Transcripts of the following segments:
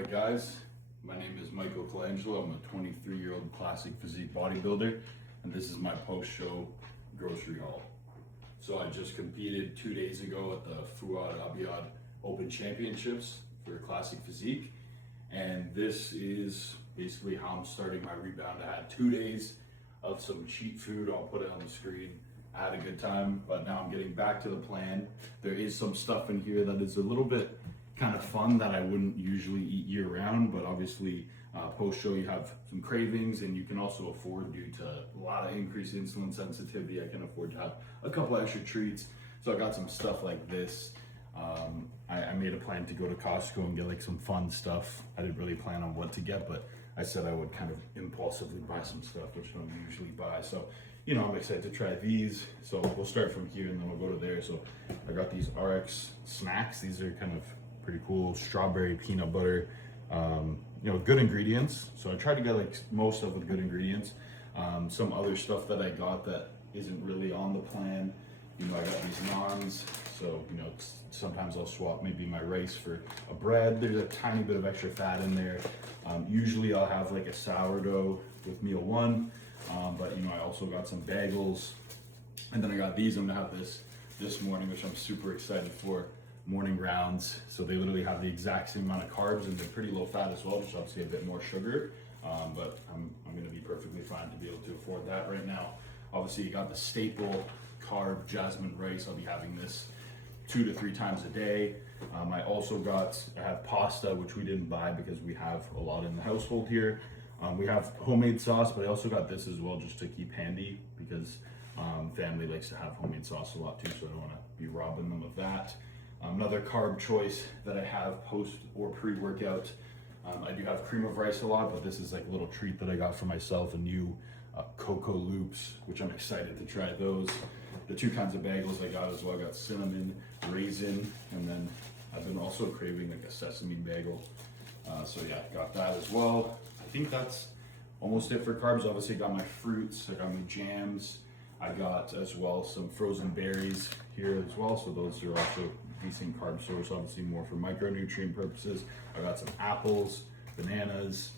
Alright guys, my name is Michael Colangelo. I'm a 23-year-old classic physique bodybuilder, and this is my post-show grocery haul. So I just competed 2 days ago at the Fuad Abiyad Open Championships for classic physique, and this is basically how I'm starting my rebound. I had 2 days of some cheap food. I'll put it on the screen. I had a good time, but now I'm getting back to the plan. There is some stuff in here that is a little bit kind of fun that I wouldn't usually eat year round, but obviously post-show you have some cravings, and you can also afford, due to a lot of increased insulin sensitivity, I can afford to have a couple extra treats. So I got some stuff like this. I made a plan to go to Costco and get like some fun stuff. I didn't really plan on what to get, but I said I would kind of impulsively buy some stuff, which I don't usually buy. So, you know, I'm excited to try these. So we'll start from here and then we'll go to there. So I got these RX snacks. These are kind of pretty cool. Strawberry, peanut butter, you know, good ingredients. So I tried to get like most stuff with good ingredients. Some other stuff that I got that isn't really on the plan. You know, I got these naans. So, you know, sometimes I'll swap maybe my rice for a bread. There's a tiny bit of extra fat in there. Usually I'll have like a sourdough with meal one, but you know, I also got some bagels, and then I got these. I'm gonna have this morning, which I'm super excited for. Morning rounds. So they literally have the exact same amount of carbs, and they're pretty low fat as well, just obviously a bit more sugar. But I'm gonna be perfectly fine to be able to afford that right now. Obviously you got the staple carb jasmine rice. I'll be having this 2 to 3 times a day. I have pasta, which we didn't buy because we have a lot in the household here. We have homemade sauce, but I also got this as well just to keep handy, because family likes to have homemade sauce a lot too, so I don't want to be robbing them of that. Another carb choice that I have post or pre-workout, I do have cream of rice a lot, but this is like a little treat that I got for myself, a new cocoa loops, which I'm excited to try those. The 2 kinds of bagels I got as well. I got cinnamon, raisin, and then I've been also craving like a sesame bagel. So yeah, got that as well. I think that's almost it for carbs. Obviously I got my fruits, I got my jams. I got as well some frozen berries here as well. So those are also decent carb source, obviously more for micronutrient purposes. I got some apples, bananas.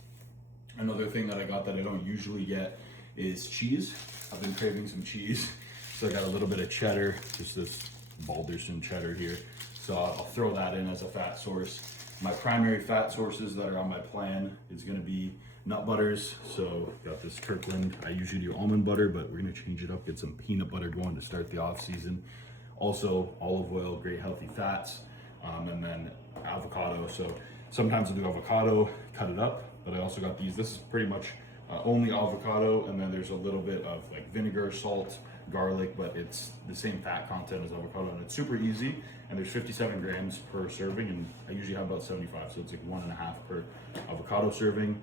Another thing that I got that I don't usually get is cheese. I've been craving some cheese. So I got a little bit of cheddar, just this Balderson cheddar here. So I'll throw that in as a fat source. My primary fat sources that are on my plan is gonna be nut butters. So got this Kirkland. I usually do almond butter, but we're gonna change it up, get some peanut butter going to start the off season. Also olive oil, great healthy fats, and then avocado. So sometimes I do avocado, cut it up, but I also got these. This is pretty much only avocado, and then there's a little bit of like vinegar, salt, garlic, but it's the same fat content as avocado, and it's super easy. And there's 57 grams per serving, and I usually have about 75, so it's like 1.5 per avocado serving.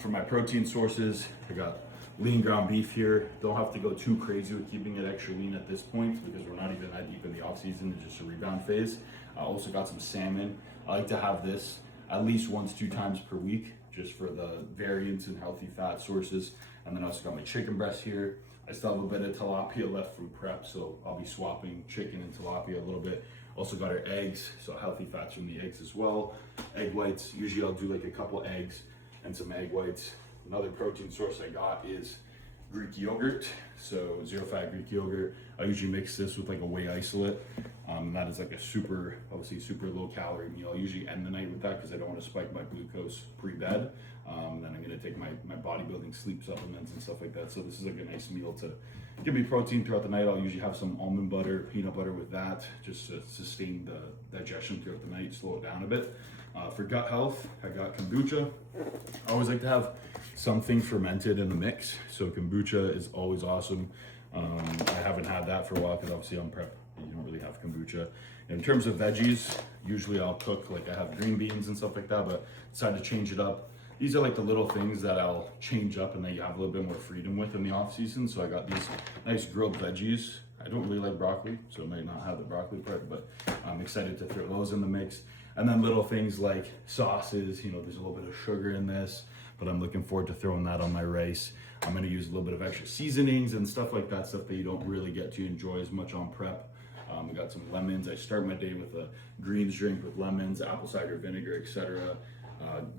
For my protein sources, I got lean ground beef here. Don't have to go too crazy with keeping it extra lean at this point, because we're not even that deep in the off season. It's just a rebound phase. I also got some salmon. I like to have this at least 1 to 2 times per week, just for the variance in healthy fat sources. And then I also got my chicken breast here. I still have a bit of tilapia left from prep, so I'll be swapping chicken and tilapia a little bit. Also got our eggs, so healthy fats from the eggs as well. Egg whites, usually I'll do like a couple eggs and some egg whites. Another protein source I got is Greek yogurt, so 0-fat Greek yogurt. I usually mix this with like a whey isolate. That is like a obviously super low calorie meal. I usually end the night with that because I don't want to spike my glucose pre-bed. Then I'm gonna take my bodybuilding sleep supplements and stuff like that. So this is like a nice meal to give me protein throughout the night. I'll usually have some almond butter, peanut butter with that, just to sustain the digestion throughout the night, slow it down a bit. For gut health, I got kombucha. I always like to have something fermented in the mix, so kombucha is always awesome. I haven't had that for a while because obviously on prep you don't really have kombucha. In terms of veggies, usually I'll cook, like I have green beans and stuff like that, but decided to change it up. These are like the little things that I'll change up and that you have a little bit more freedom with in the off season. So I got these nice grilled veggies. I don't really like broccoli, so I might not have the broccoli part, but I'm excited to throw those in the mix. And then little things like sauces, you know, there's a little bit of sugar in this, but I'm looking forward to throwing that on my rice. I'm gonna use a little bit of extra seasonings and stuff like that, stuff that you don't really get to enjoy as much on prep. I got some lemons. I start my day with a greens drink with lemons, apple cider vinegar, etc.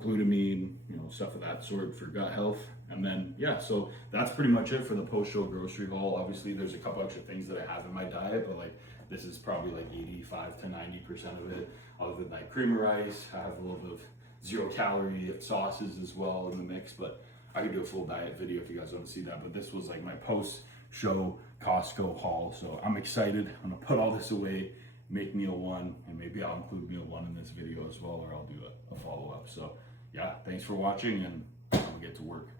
glutamine, stuff of that sort for gut health. And then, yeah, so that's pretty much it for the post-show grocery haul. Obviously, there's a couple extra things that I have in my diet, but like this is probably like 85 to 90% of it. Other than like cream of rice, I have a little bit of 0-calorie sauces as well in the mix, but I could do a full diet video if you guys want to see that. But this was like my post-show Costco haul, so I'm excited. I'm gonna put all this away, make meal one, and maybe I'll include meal one in this video as well, or I'll do a follow-up. So yeah, thanks for watching, and I'll get to work.